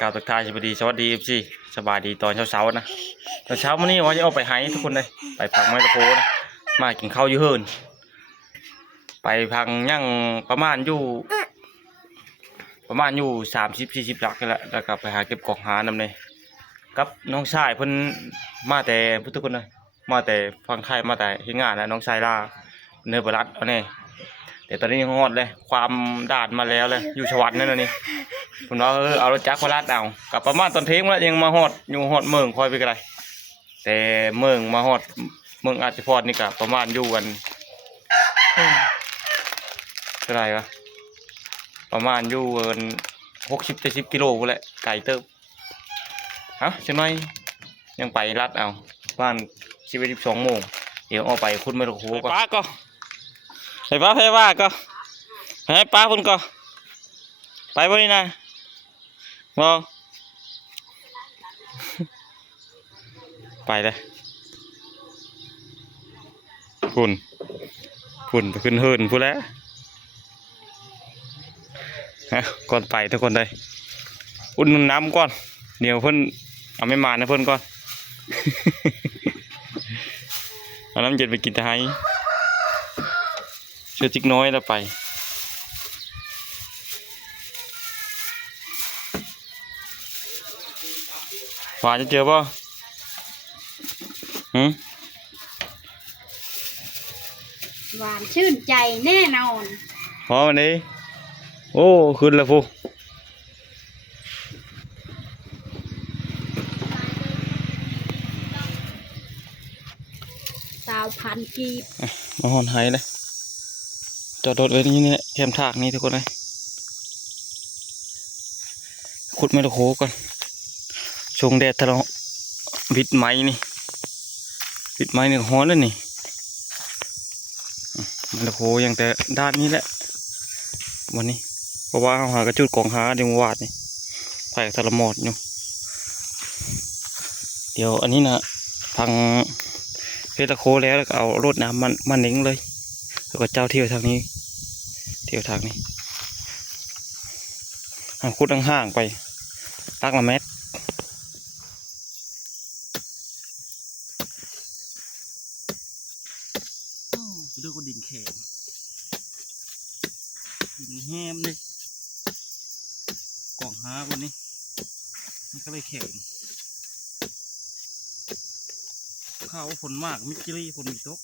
กล่าวทักทายสวัสดีพี่สบายดีตอนเช้านะตอนเช้าวันนี้ว่าจะเอาไปไฮทุกคนเลยไปพังไม้ตะโพนะมากินข้าวอยู่เฮินไปพังย่างประมาณอยู่30-40 หลักกันแหละแล้วก็ไปหาเก็บกอกหานำเลยกับน้องชายเพิ่นมาแต่พุทธคนเลยมาแต่ฟังไทยมาแต่เฮ็ดงานนะน้องชายล่าเนื้อปลารัดเอาแน่แต่ตอนนี้ยังฮอดเลยความด่านมาแล้วเลยอยู่ชวันนั่นน่ะนี่ผมว่าเอารถจักรมาลาดเอากับประมาณตอนเทงแล้วยังมาฮอดอยู่ฮอดเมืองคอยไปกันไรแต่เมืองมาฮอดเมืองอาจจะพอดนี่กับประมาณอยู่กันเท่าไหร่วะประมาณอยู่กัน60-70 กิโลกูแหละไกลเติบฮะจังหน่อยยังไปลัดเอาบ้าน11-12 โมงเดี๋ยวเอาไปคุณไม่รู้โหก็ป้าก็ไปป้าไปว่าก็ให้ป้าคุณก็ไปบ่นี่นะมองไปเลยฝุ่นไปขึ้นเฮิร์นพูดแล้วฮะก่อนไปทุกคนเลยอุ่นน้ำก่อนเดี๋ยวเพิ่นเอาไม่มานะเพิ่นก่อน เอาน้ำเย็นไปกินตะไคร้เชื่อจิกน้อยแล้วไปหวานจะเจอป่ะหวานชื่นใจแน่นอนพอวันนี้โอ้ขึ้นแล้วฟู20,000 กีบมาหอนหายเลยจอดรถไว้นี่นี่แคมทากนี่ทุกคนเลยขุดไม่ตะโคก่อนชงแดดทะเลาะบิดไม้นี่ฮ้อนแล้วนี่ไม่ตะโคยังแต่ด้านนี้แหละวันนี้เพราะว่าเขาหากระจุดกองหาเดี๋ยววาดนี่ไผ่ทะเลหมดอยู่เดี๋ยวอันนี้นะพังเพชรตะโคแล้วก็เอารถน้ำมันเล้งเลยแล้วก็เจ้าเที่ยวทางนี้ขุดห่างๆไปตักละเม็ดเรื่องก็ดินแข็งดินแห้มเลยกล่องหาวันนี้มันก็เลยแข็งข้าวฝนมากมิจิรี่ฝนมีตก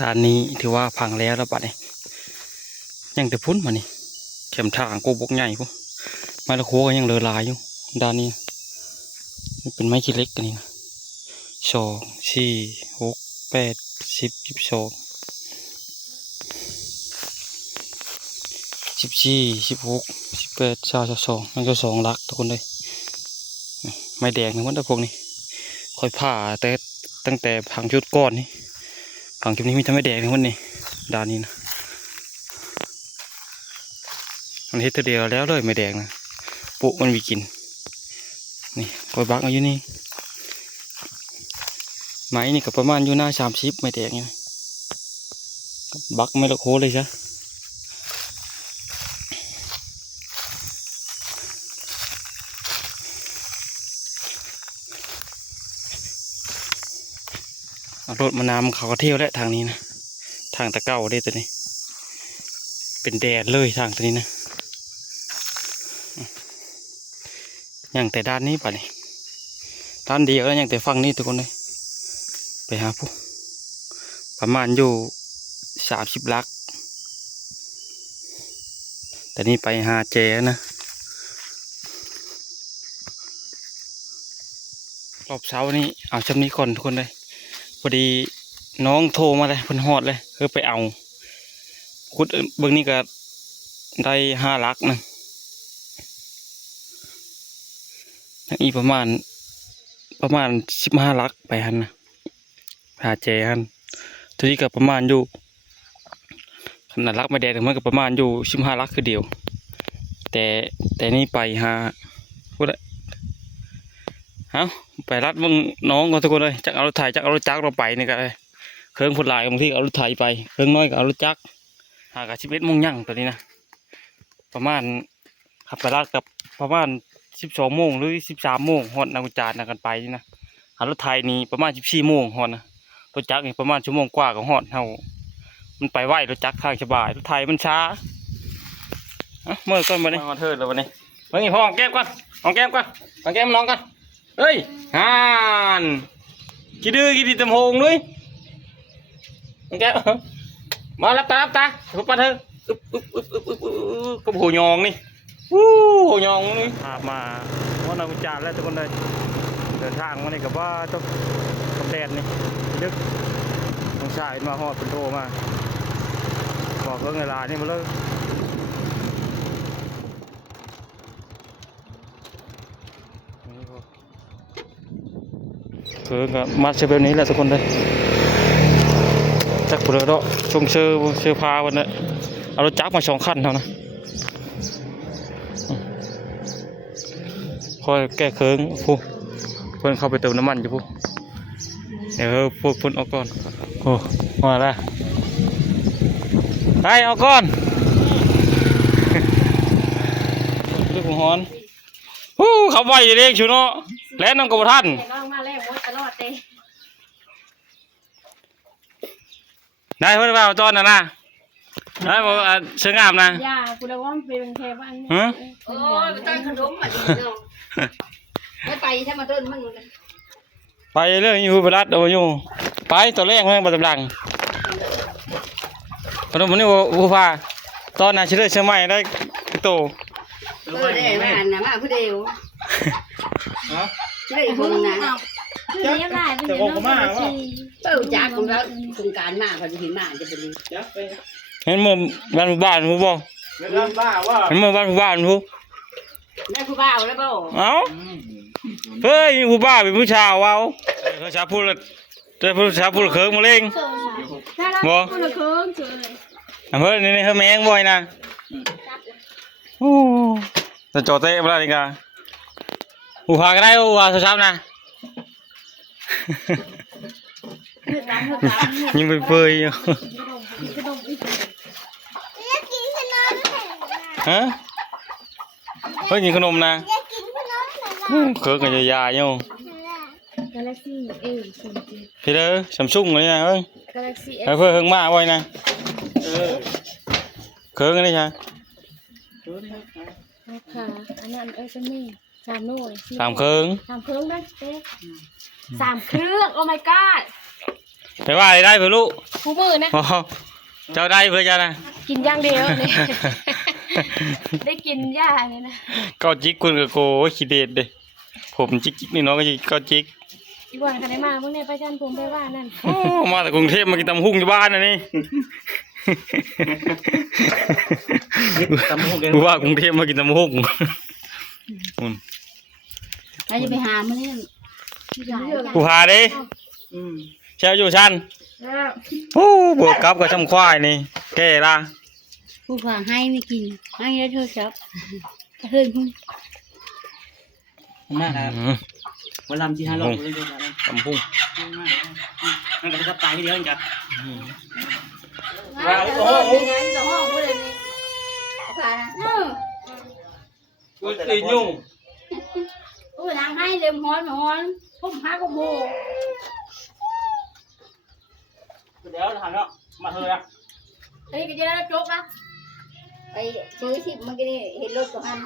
ด้านนี้ถือว่าพังแล้วบัดนี้ยังแต่พุ่นมานี่เข็มทางโกบกใหญ่พุ่นไม้ตะโคก็ยังเหลือหลายอยู่ด้านนี้นี่เป็นไม้ขี้เล็กกันนี่นะ2 4 6 8 10 12 14 16 18 22นั่นก็2 ลักทุกคนเลยไม้แดงนะมันแต่พวกนี้ค่อยผ่าแต่ตั้งแต่พังชุดก้อนนี่พังชุดนี้มีแต่ไม้แดงนะมันนี่ด้านนี้นะมันเฮ็ดเดียวแล้วเลยไม้แดงนะปุ๊มันมีกินนี่ค่อยบักเอาอยู่นี่ไม้นี่ก็ประมาณอยู่หน้า30ไม้แดงนี่บักไม่ละโคเลยใช่รถมานำเขาก็เที่ยวแล้วทางนี้นะทางตะเก้าได้ตัวนี้เป็นแดดเลยทางตัวนี้นะอย่างแต่ด้านนี้ป่ะนี่ด้านเดียวแล้วอย่างแต่ฝั่งนี้ทุกคนเลยไปหาผู้ประมาณอยู่30 ลักแต่นี่ไปหาเจนะรอบเช้านี้เอาจำนี้ก่อนทุกคนเลยพอดีน้องโทรมาเลยเพิ่นฮอดเลยเพื่อไปเอาคุดเบื้องนี้ก็ได้5 ลักนะอีกประมาณ15 ลักไปหันนะหาเจหันทีนี้ก็ประมาณอยู่ขนาดลักไม่แดงมันก็ประมาณอยู่15 ลักคือเดียวแต่นี่ไปหาพูดเลยเอาไปรัดมึงน้องกันทุกคนเลยจักเอารถไถจักเอารถจักรเราไปนี่ก็เลยเครื่องพดลายบางทีเอารถไถไปเครื่องน้อยก็เอารถจักรหาก11 โมงยั่งตัวนี้นะประมาณขับไปรัดกับประมาณ12 โมงหรือ13 โมงฮอดนากุจาดนะกันไปนี่นะหารถไถนี่ประมาณ14 โมงฮอดนะรถจักรนี่ประมาณ1 ชั่วโมงกว่าก็ฮอดเฮามันไปไหวรถจักรทางสบายรถไถมันช้าเมื่อก่อนมาเนี่ยมาเถิดแล้ววันนี้เมื่อกี้พ่อแก้มก่อนหอมแก้มก่อนหอมแก้มน้องก่อนเฮ้ยฮ่านกี่ดื้อกี่ดีเต็มโฮงด้วยหอมแก้มมารับตาทุบปะเถอะก็โหยองนี่โหยองนี่พามาว่านากุจาดแล้วทุกคนเลยเดินทางมานี่กับว่าต้องกับแดดนี่ดึกต้องชายมาหอดเป็นโตมาบอกเรื่องเวลานี่มาเลยคือกับมาเชเบลนี้แหละทุกคนเลยจักรเรือดอกชงเชือพาวันนี้เอารถจักรมา2 คันเท่านั้นคอยแก้เคืองผู้เพื่อนเข้าไปเติมน้ำมันอยู่ผู้เดี๋ยวพวกเพื่อนเอาก่อนโอ้มาแล้วไปเอาก่อนลูกหัวเขาไปเด็กชูเนาะแล้วน้องกับท่านมาแล้วมดตลอดเต้ ได้เพื่อนเปล่าตอนนั้นนะได้บอกเชิงอาบนะยาคุณละว่ามันเป็นแค่บ้านโอ้ยไปตั้งขนมมาดิเนาะไม่ไปถ้ามาต้นมึงไปเรื่องอยู่ไปรัดโอ้ยไปตัวแรกมันมาตำลังพอมันนี่วัวฟ้าตอนนั้นเชื่อเชื่อไม่ได้โตได้มาอันนะมาผู้เดียวได้คนนะเลี้ยงได้เป็นเลี้ยงมาว่าเป้าจักของเราโครงการมากเขาจะเห็นมาจะเป็นเห็นมือบ้านผู้บอกเห็นมือบ้านผู้ได้ผู้บ่าวแล้วบ่เอ้าเฮ้ยผู้บ้าเป็นผู้ชาวเอาเขาชาพูดเลยแต่ผู้ชาพูดเคิร์กมาเล่งบ่เฮ้ยนี่เขาแมงบ่อยนะโอ้แต่จอเตะมาแล้วนี่กะผู้พาก็ได้ผู้พาเช้าๆนะยังไปเปยอยู่ฮะเฮ้ยกินขนมนะเคิร์กกันยาวๆอยู่พี่เด้อซัมซุงเลยนะเฮ้ยเพื่อเฮิงมาไว้นะเคิร์กกันได้ใช่ค่ะอันนั้นจะมี3 หน่วย3 เครื่อง3 เครื่องได้เต้3 เครื่องโอ้ my god ไปว่าได้เพื่อลูก คู่มือนะ อ๋อเจ้าได้เพื่อจ้านะ กินอย่างเดียวนี่ ได้กินหญ้าเลยนะ ก็จิกคุณกับโกขี้เด็ดเด้ผมจิกนี่น้องก็จิก อีกวันกันได้มาเมื่อเนี่ยไปจันผมไปว่านั่น โอ้มาจากกรุงเทพมากินตำหุ่งอยู่บ้านนะนี่ ตำหุ่ง กูว่ากรุงเทพมากินตำหุ่ง ใครจะไปหามื้อนี้ที่ไหน กูพาเด้เช้าอยู่ชั้นโอ้บวกกับกับช่ำควายนี่แก่ละ ผู้ฝากให้ไม่กินให้ได้เธอครับเฮ้ยคุณ มากครับวันลำที่5 โลเลย ตำหุ่ง มันก็จะตายทีเดียวกัน โอ้โหสองห้องพูดเลยนี่ผ่านนะ กูตียุ่ง ผู้ทางให้เลี้ยงฮ้อนผมหาก็โบ เดี๋ยวหันเนาะมาเถอะ อันนี้ก็จะได้จบนะ ไปซื้อชิปเมื่อกี้นี่เห็นรถกับมัน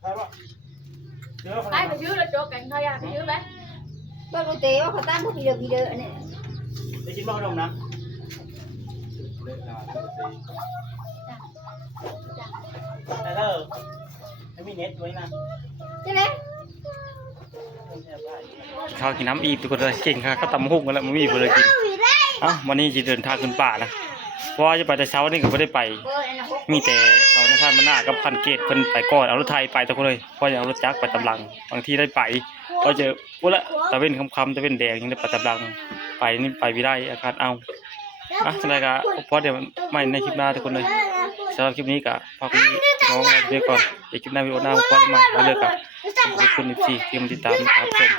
ไปไปยื้อแล้วจบกันเขาอยากไปยื้อไหม บ้านกูเตะว่าเขาตั้งพวกพีเดอร์อันนี้ ได้กินบ้างขนมนะแต่เธอไม่มีเน็ตไว้นะ ใช่ไหม ข้าวกินน้ำอีกทุกคนเลยเก่งค่ะก็ตำหุ่งกันแล้วมันมีเพื่อกินวันนี้จะเดินทางขึ้นป่านะเพราะว่าจะไปแต่เช้านี่ก็ไม่ได้ไป มีแต่เขาในพันมนากับพันเกตเพิ่นไปก่อนเอารถไทยไปทุกคนเลยเพราะอย่างรถจักรไปตำลังบางทีได้ไปก็เจอปุ๊ละตะเว้นคำตะเว้นแดงยังได้ไปตำลังไปนี่ไปไม่ได้อาการเอาจังไรก็เพราะเดี๋ยวไม่ในคลิปหน้าทุกคนเลยสำหรับคลิปนี้ก็ฝากน้องไว้ก่อนเดี๋ยวคลิปหน้าวิดีโอหน้าพบกันใหม่แล้วเลยก็ขอบคุณที่มาติดตามครับชม